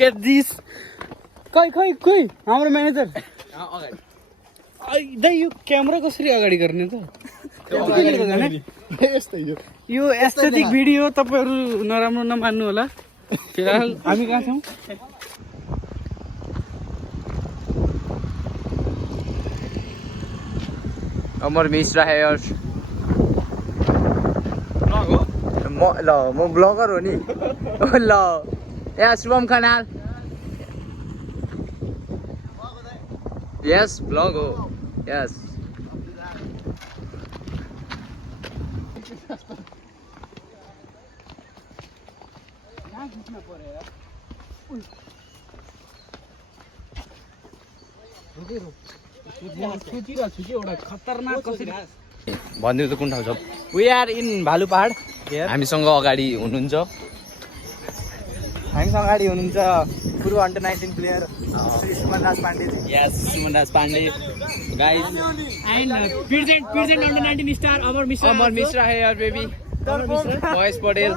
Look at this. खोइ हाम्रो manager दाइ यो क्यामेरा कसरी अगाडि गर्ने त यो एस्थेटिक भिडियो तपाईहरु नराम्रो नमान्नु होला फिलहाल हामी कहाँ छौं अमर मिश्रा हेयर म ब्लगर हो नि ल यहाँ शुभम खनाल यस ब्लग हो यस भन्दिनु त कुन ठाउँ छ वी आर इन भालु पहाड हामीसँग अगाडि हुनुहुन्छ पूर्व under 19 player Shri Sumanraj Pande yes Sumanraj Pande guys and present under 19 star Amar Mishra here baby Mahesh Patel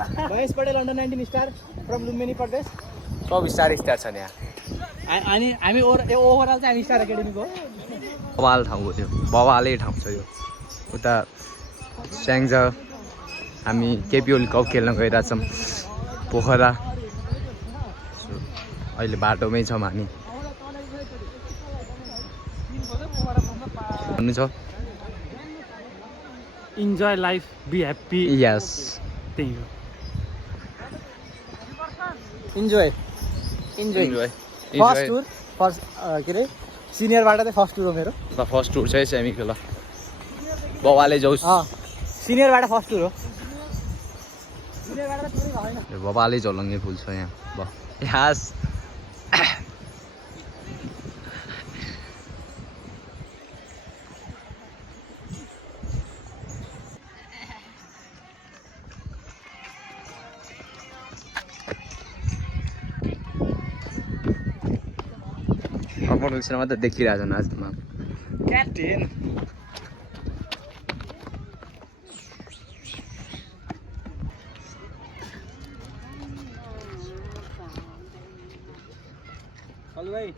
under 19 star from Lumbini Pradesh सब स्टार छ यहाँ अनि हामी ओभरअल चाहिँ हामी स्टार एकाडेमीको बवाल ठाउँ हो त्यो बवालै ठाउँ छ यो उता स्याङ्जा हामी केपिओल कप खेल्न गइरहेछौँ पोखरा अहिले बाटोमै छौँ हामी भन्नु छ इन्जोय लाइफ बी ह्याप्पी यस त्यही हो इन्जोय फर्स्ट टुर फर्स्ट के अरे सिनियरबाट चाहिँ फर्स्ट टुर हो मेरो ल फर्स्ट टुर चाहिँ सेमीको ल बवाले जाउस् सिनियरबाट फर्स्ट टुर हो बवाले झोलङ्गे फुल छ यहाँ यस अपर्णमा त देखिरहेछ नाचमा क्याप्टेन हेलो भाइ